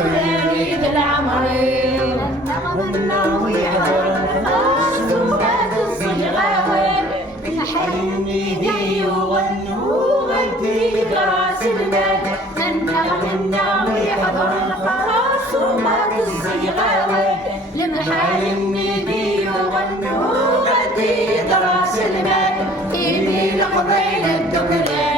وليد العمري النغمة ويحضر الخاص وبات الصيغاوي حيني يغنوا غدي راس المال النغمة ويحضر الخاص وبات الصيغاوي لمحايني يغنوا غدي راس المال إيدي لقضي الدكران